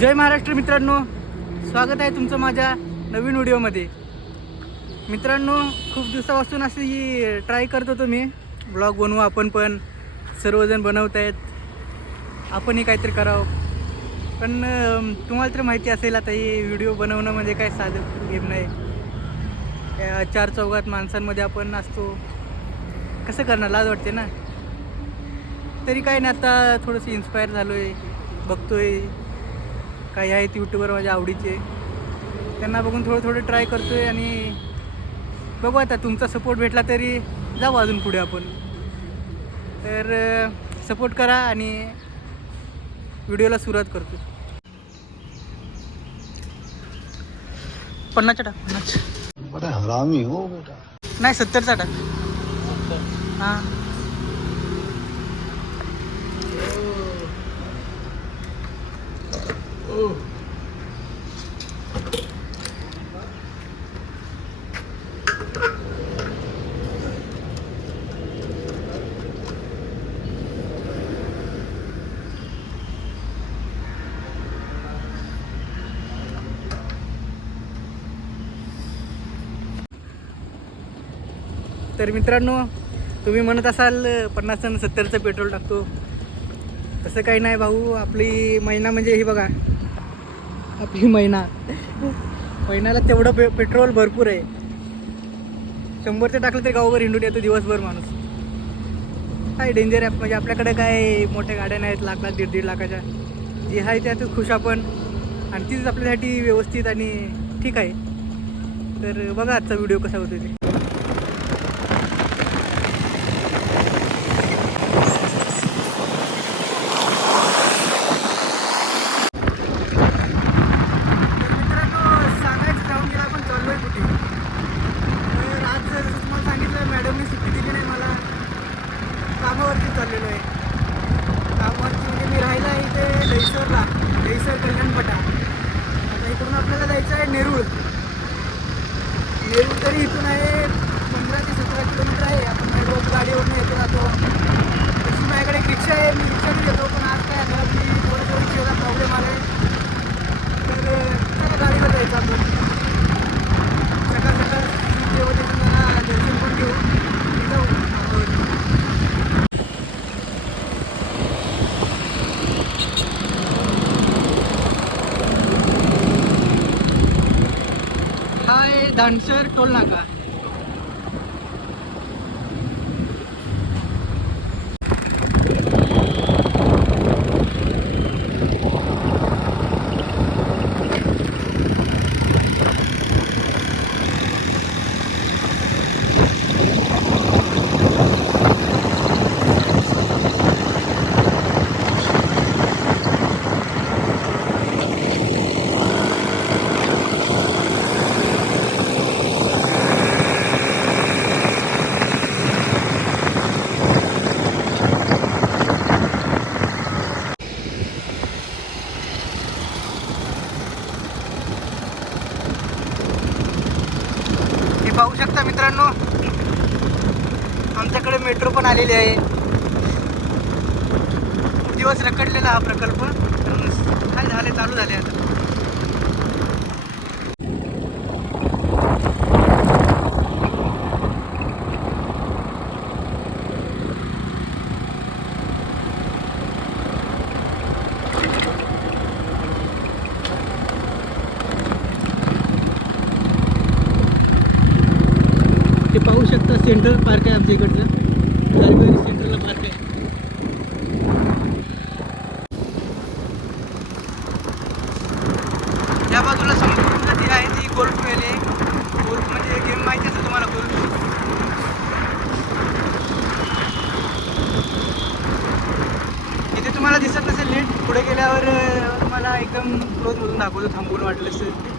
जय महाराष्ट्र मित्रांनो, स्वागत आहे तुमचं माझ्या नवीन व्हिडिओमध्ये. मित्रांनो, खूप दिवसापासून अशी ट्राय करत होतो मी ब्लॉग बनवू. आपण पण सर्वजण बनवत आहेत, आपणही काहीतरी करावं. पण तुम्हाला तर माहिती असेल आता ही व्हिडिओ बनवणं म्हणजे काय साधं गेम नाही. या चार चौघात माणसांमध्ये आपण असतो, कसं करणार, लाज वाटते ना. तरी काय नाही, आता थोडंसं इन्स्पायर झालो आहे, बघतोय काही आहेत यूट्यूबर माझ्या आवडीचे, त्यांना बघून थोडं ट्राय करतो आहे. आणि बघू आता तुमचा सपोर्ट भेटला तरी जाऊ अजून पुढे आपण. तर सपोर्ट करा आणि व्हिडिओला सुरुवात करतो. 50चा टाक, 50. बड़ा हरामी हो बेटा. नाही 70चा टाक. हां, तर मित्रांनो, तुम्ही म्हणत असाल 50 आणि 70चं पेट्रोल टाकतो. तसं काही नाही भाऊ. आपली महिना म्हणजे ही बघा, आपली महिन्याला तेवढं पेट्रोल भरपूर आहे. 100चं टाकलं तरी गावभर हिंडून येतो दिवसभर माणूस. काय डेंजर आहे म्हणजे, आपल्याकडे काय मोठ्या गाड्या नाहीत लाख 1.5 लाखाच्या. जे आहे त्यातच खुश आपण, आणि तीच आपल्यासाठी व्यवस्थित आणि ठीक आहे. तर बघा आजचा व्हिडिओ कसा होतो ते. मॅडमने सुट्टी दिली नाही मला, कामावरती चाललेलो आहे. कामावरती म्हणजे मी राहिला आहे इथे दहिसर कल्याणपटा. आता इकडून आपल्याला जायचं आहे नेरूळ. तरी इथून आहे 15 ते 17 किलोमीटर आहे. आपण रोज गाडीवरून येतो जातो. तशी माझ्याकडे एक रिक्षा आहे, मी रिक्षाने येतो. पण आज काय घरातली थोडं रिक्षेचा प्रॉब्लेम आला आहे, तर गाडीवर जायचं आपण. सकाळ देवतेचं दर्शन पण घेऊ, जाऊ. हा आहे दानसर टोल नाका. पाहू शकता मित्रांनो, आमच्याकडे मेट्रो पण आलेली आहे. खूप दिवस रखडलेला हा प्रकल्प, काय झाले, चालू झाले आता. ते पाहू शकता सेंट्रल पार्क आहे आमच्या इकडचं. लायब्ररी सेंट्रलला पार्क आहे. या बाजूला समुद्र नदी आहे, ती गोल्फ वेल आहे. गोल्फ म्हणजे गेम माहिती असेल तुम्हाला, गोल्फ. इथे तुम्हाला दिसत नसेल नीट, पुढे गेल्यावर तुम्हाला एकदम क्लोजमधून दाखवतो, थांबून वाटलं असेल.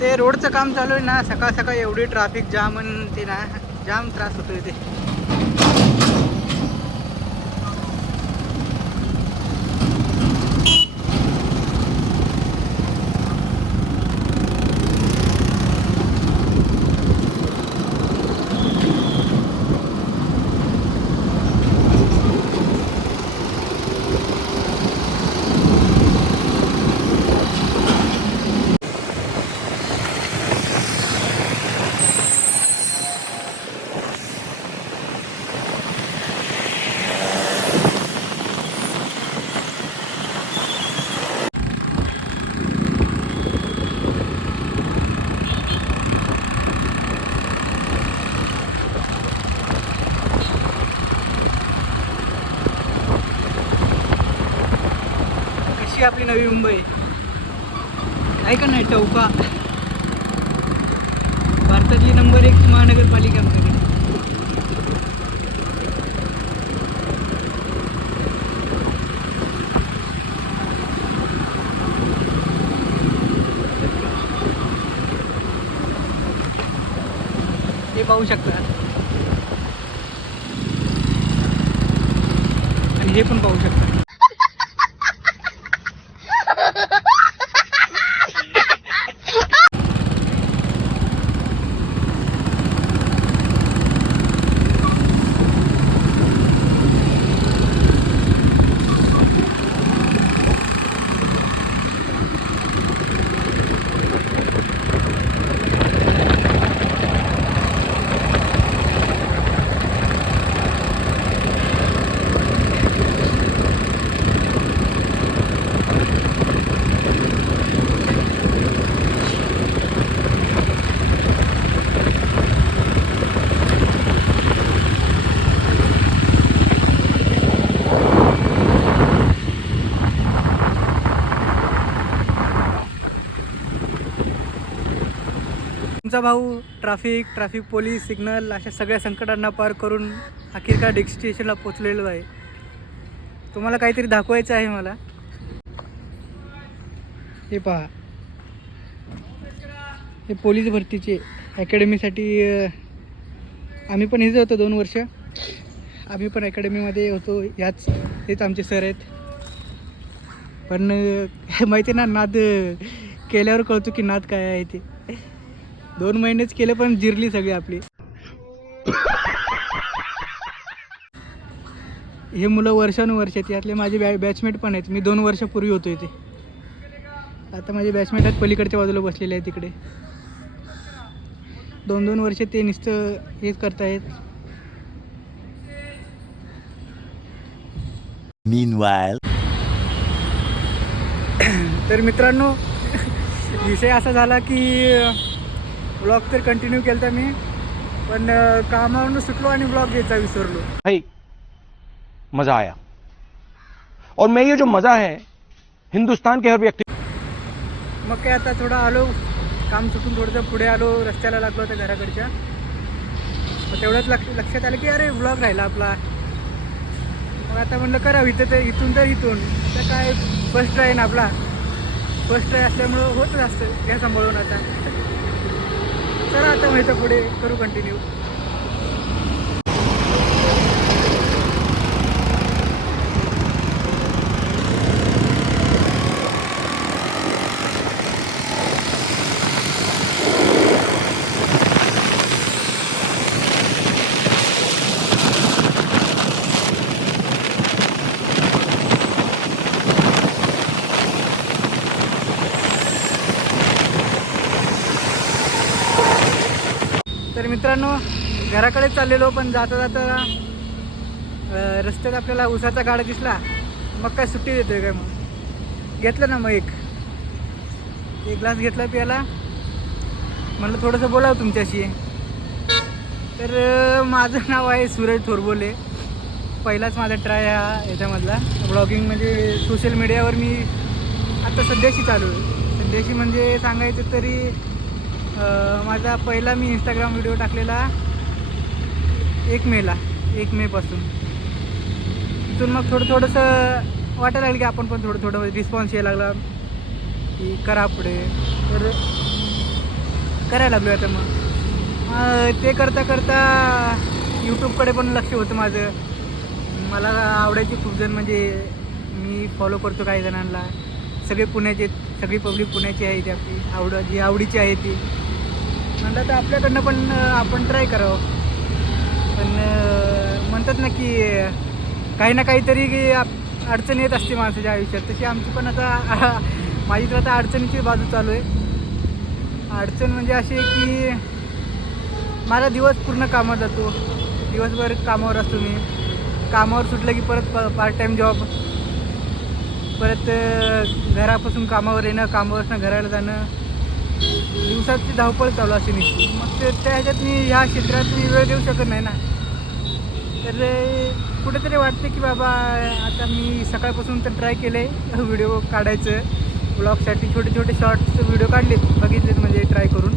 ते रोडचं काम चालू आहे ना, सकाळ सकाळ एवढी ट्रॅफिक जाम आणि ते ना, जाम त्रास होतो इथे. अशी आपली नवी मुंबई आहे का नाही. टौका भारतातली नंबर 1 महानगरपालिका आमच्याकडे. हे पाहू शकता आणि हे पण पाहू शकता. तुमचा भाऊ ट्रॅफिक पोलीस सिग्नल अशा सगळ्या संकटांना पार करून अखेरकार डेस्टिनेशनला पोचलेलो आहे. तुम्हाला काहीतरी दाखवायचं आहे मला. हे पहा, हे पोलीस भरतीचे अकॅडमीसाठी आम्ही पण हेच होतो 2 वर्ष. आम्ही पण अकॅडमीमध्ये होतो. हेच आमचे सर आहेत. पण माहिती ना, नाद केल्यावर कळतो की नाद काय आहे ते. 2 महिनेच केले पण जिरली सगळी आपली. हे मुलं वर्षानुवर्षात यातले माझे बॅचमेट पण आहेत. मी 2 वर्षापूर्वी होतो इथे. आता माझे बॅचमेट आहेत पलीकडच्या बाजूला बसलेले आहेत तिकडे. 2-2 वर्ष ते नुसतं हेच करतायत. Meanwhile, तर मित्रांनो, विषय असा झाला की ब्लॉग तर कंटिन्यू केला मी, पण कामावरून सुटलो आणि ब्लॉग घ्यायचा विसरलो. भाई मजा आया और मैं ये जो मजा है हिंदुस्तान के हर व्यक्ति. मग काय आता थोडं आलो, काम सुटून थोडंसं पुढे आलो, रस्त्याला लागलो होतं घराकडच्या. मग तेवढंच लक्षात आलं की अरे ब्लॉग राहिला आपला. मग आता म्हणलं करावं इथून आता काय फर्स्ट ट्राय ना आपला. फर्स्ट ट्राय असल्यामुळं होतच असतं. घ्या सांभाळून आता. चला आता माहिती पुढे करू कंटिन्यू. तर मित्रांनो, घराकडे चाललेलो, पण जाता जाता रस्त्यात आपल्याला उसाचा गाडा दिसला. मग काय सुट्टी देतोय काय, मग घेतलं ना. मग एक ग्लास घेतला प्यायला. म्हणलं थोडंसं बोलावं तुमच्याशी. तर माझं नाव आहे सूरज थोरबोले. पहिलाच माझा ट्राय याच्यामधला ब्लॉगिंग, म्हणजे सोशल मीडियावर मी आता सध्याशी चालू आहे. सध्याशी म्हणजे सांगायचं तरी माझा पहिला मी इंस्टाग्राम व्हिडिओ टाकलेला 1 मेपासून. तिथून मग थोडंसं वाटायला लागलं की आपण पण थोडं रिस्पॉन्स यायला लागला की करा पुढे. तर करायला लागलो आता. मग ते करता यूट्यूबकडे पण लक्ष होतं माझं. मला आवडायची खूप जण, म्हणजे मी फॉलो करतो काही जणांना. सगळे पुण्याचे, सगळी पब्लिक पुण्याची आहे ती आपली आवडीची आहे ती. म्हणलं तर आपल्याकडनं पण आपण ट्राय करावं. पण म्हणतात ना की काही ना काहीतरी अडचण येत असते माणसाच्या आयुष्यात. तशी आमची पण आता माझी तर आता अडचणीची बाजू चालू आहे. अडचण म्हणजे अशी की माझा दिवस पूर्ण कामावर जातो. दिवसभर कामावर असतो मी. कामावर सुटलं की परत पार्ट टाईम जॉब, परत घरापासून कामावर येणं, कामावरनं घराला जाणं, दिवसाची धावपळ चालू असते निश्चित. मग त्या ह्याच्यात मी ह्या क्षेत्रात मी वेळ देऊ शकत नाही ना. तर कुठेतरी वाटते की बाबा आता मी सकाळपासून तर ट्राय केलं आहे व्हिडिओ काढायचं, ब्लॉगसाठी छोटे छोटे शॉर्ट्स व्हिडिओ काढलेत, बघितलेत म्हणजे ट्राय करून.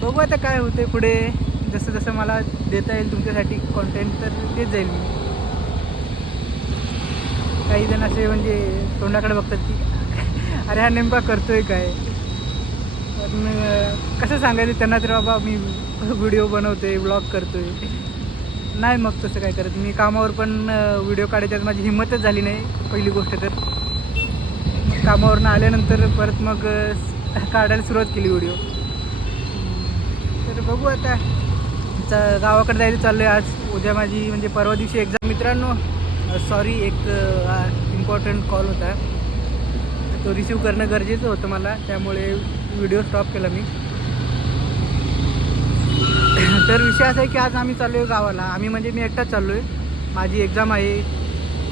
बघू आता काय होते पुढे, जसं जसं मला देता येईल तुमच्यासाठी कॉन्टेंट तर देत जाईल मी. काही जण असे म्हणजे तोंडाकडे बघतात की अरे हा नेमका करतोय काय, पण कसं सांगायचं त्यांना तर बाबा मी व्हिडिओ बनवतोय, ब्लॉग करतोय. नाही मग तसं काय करत मी. कामावर पण व्हिडिओ काढायच्यात माझी हिंमतच झाली नाही पहिली गोष्ट तर. कामावरनं आल्यानंतर परत मग काढायला सुरुवात केली व्हिडिओ. तर बघू आता गावाकडे जायचं चाललं आहे आज. उद्या माझी म्हणजे परवा दिवशी एक्झाम. मित्रांनो सॉरी, एक इम्पॉर्टंट कॉल होता, तो रिसीव करणं गरजेचं होतं मला, त्यामुळे व्हिडिओ स्टॉप केला मी. तर विषय असा आहे की आज आम्ही चाललो आहे गावाला. आम्ही म्हणजे मी एकटाच चाललो आहे. माझी एक्झाम आहे.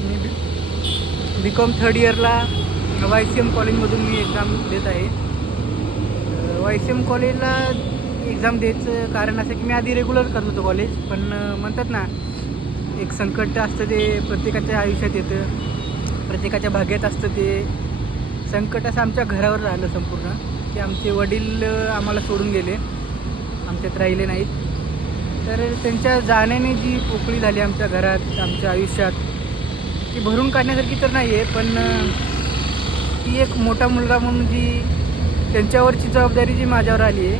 मी BCom 3rd इयरला YCM कॉलेजमधून मी एक्झाम देत आहे. YCM कॉलेजला एक्झाम द्यायचं कारण असं की मी आधी रेग्युलर करत होतो कॉलेज, पण म्हणतात ना एक संकट असतं ते प्रत्येकाच्या आयुष्यात येतं, प्रत्येकाच्या भाग्यात असतं ते संकट. असं आमच्या घरावर राहिलं संपूर्ण की आमचे वडील आम्हाला सोडून गेले, आमच्यात राहिले नाहीत. तर त्यांच्या जाण्याने जी पोकळी झाली आमच्या घरात, आमच्या आयुष्यात, ती भरून काढण्यासारखी तर नाही आहे, पण ती एक मोठा मुलगा म्हणून जी त्यांच्यावरची जबाबदारी जी माझ्यावर आली आहे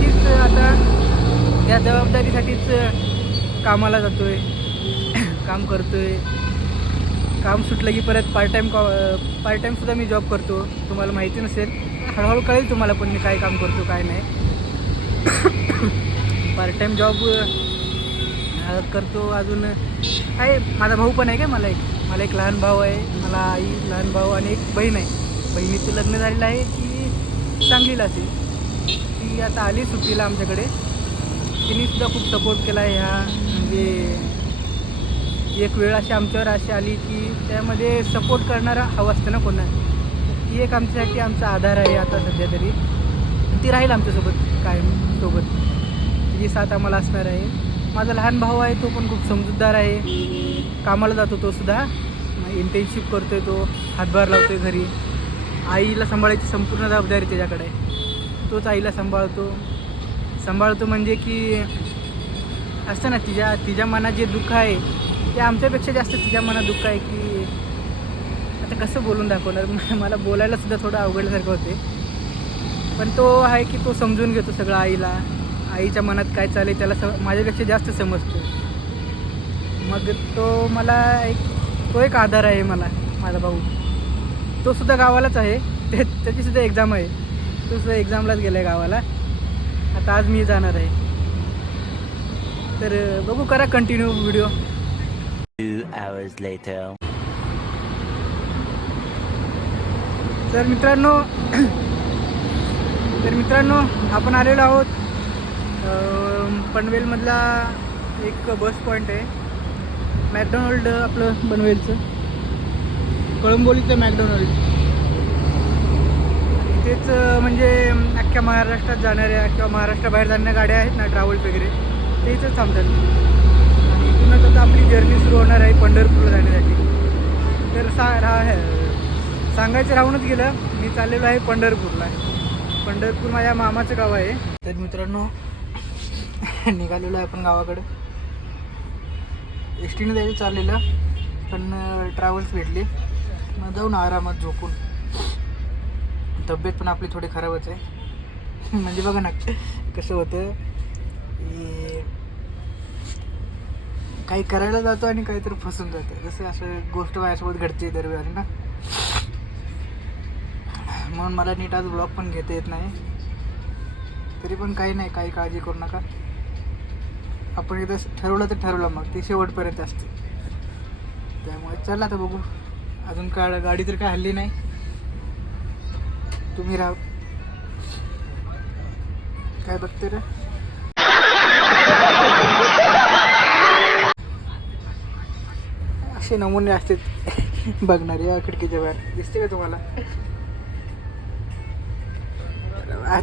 तीच आता त्या जबाबदारीसाठीच कामाला जातो आहे, काम करतो आहे. काम सुटलं की परत पार्ट टाईमसुद्धा मी जॉब करतो. तुम्हाला माहिती नसेल, हळूहळू कळेल तुम्हाला पण मी काय काम करतो काय नाही. पार्ट टाईम जॉब करतो. अजून आहे माझा भाऊ पण आहे काय, मला एक लहान भाऊ आहे, मला आई, लहान भाऊ आणि एक बहीण आहे. बहिणीचं लग्न झालेलं आहे, ती सांगलीला असेल. ती आता आली सुट्टीला आमच्याकडे. तिनेसुद्धा खूप सपोर्ट केला आहे. ह्या म्हणजे एक वेळ अशी आमच्यावर अशी आली की त्यामध्ये सपोर्ट करणारा हवं असतं ना कोणा. ती एक आमच्यासाठी आमचा आधार आहे आता सध्या तरी. ती राहील आमच्यासोबत कायम सोबत, तिची साथ आम्हाला असणार आहे. माझा लहान भाऊ आहे, तो पण खूप समजूतदार आहे. कामाला जातो तो सुद्धा, इंटर्नशिप करतो आहे, तो हातभार लावतो आहे घरी. आईला सांभाळायची संपूर्ण जबाबदारी त्याच्याकडे आहे. तोच आईला सांभाळतो म्हणजे की असतं ना तिच्या मनात जे दुःख आहे ते आमच्यापेक्षा जास्त तिच्या मनात दुःख आहे. की आता कसं बोलून दाखवणार, मला बोलायला सुद्धा थोडं अवघडल्यासारखं होते. पण तो आहे की तो समजून घेतो सगळं आईला, आईच्या मनात काय चालेल त्याला माझ्यापेक्षा जास्त समजतो. मग तो एक आधार आहे मला. माझा भाऊ तो सुद्धा गावालाच आहे, त्याचीसुद्धा एक्झाम आहे. तो सुद्धा एक्झामलाच गेला आहे गावाला. आता आज मी जाणार आहे. तर बघू, करा कंटिन्यू व्हिडिओ. 2 hours later. तर मित्रांनो आपण आलेलो आहोत पनवेलमधला एक बस पॉईंट आहे, मॅकडोनल्ड आपलं पनवेलचं, कळंबोलीचं मॅकडोनल्ड. तेच म्हणजे अख्ख्या महाराष्ट्रात जाणाऱ्या किंवा महाराष्ट्राबाहेर जाणाऱ्या गाड्या आहेत ना, ट्रॅव्हल्स वगैरे, ते इथंच थांबतात. आणि इथूनच आता आपली जर्नी सुरू होणार आहे पंढरपूरला जाण्यासाठी. तर सांगायचं राहूनच गेलं, मी चाललेलो आहे पंढरपूरला. पंढरपूर माझ्या मामाचं गाव आहे. तर मित्रांनो निघालेलो आहे आपण गावाकडं. एसटीने जायचं चाललेलं, पण ट्रॅव्हल्स भेटली. मग जाऊन आरामात झोपून. तब्येत पण आपली थोडी खराबच आहे. म्हणजे बघा ना कसं होतं, काही करायला जातो आणि काहीतरी फसून जातं. जसं असं गोष्ट माझ्यासोबत घडते दरवेळी ना, म्हणून मला नीट आज ब्लॉग पण घेता येत नाही. तरी पण काही नाही, काही काळजी करू नका. आपण एकदा ठरवलं तर ठरवलं, मग ते शेवटपर्यंत असते. त्यामुळे चला आता बघू. अजून गाडी तर काय हल्ली नाही. तुम्ही राहा. काय बघते रे, असे नमुने असतात बघणारे या खिडकीच्या बाहेर. दिसते का तुम्हाला?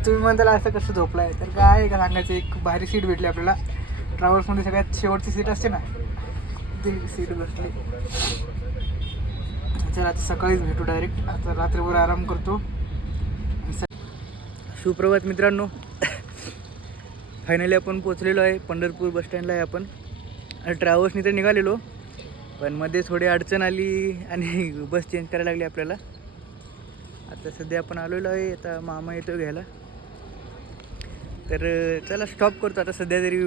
तुम्ही म्हणताला असं कसं झोपलाय, तर काय का सांगायचं, एक भारी सीट भेटली आपल्याला. ट्रॅव्हल्समध्ये सगळ्यात शेवटची सीट असते ना, ती सीट बसली. चला आता सकाळीच भेटू डायरेक्ट. आता रात्रभर आराम करतो. सुप्रभात मित्रांनो. फायनली आपण पोचलेलो आहे पंढरपूर बसस्टँडला आहे आपण. ट्रॅव्हल्सनी तर निघालेलो, पण मध्ये थोडी अडचण आली आणि बस चेंज करायला लागली आपल्याला. आता सध्या आपण आलेलो आहे. आता मामा येतो घ्यायला. तर चला स्टॉप करतो आता सध्या तरी.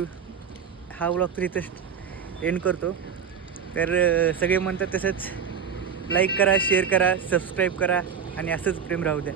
हा व्लॉग तर इथंच एंड करतो. तर सगळे म्हणतात तसंच लाईक करा, शेअर करा, सबस्क्राईब करा आणि असंच प्रेम राहू द्या.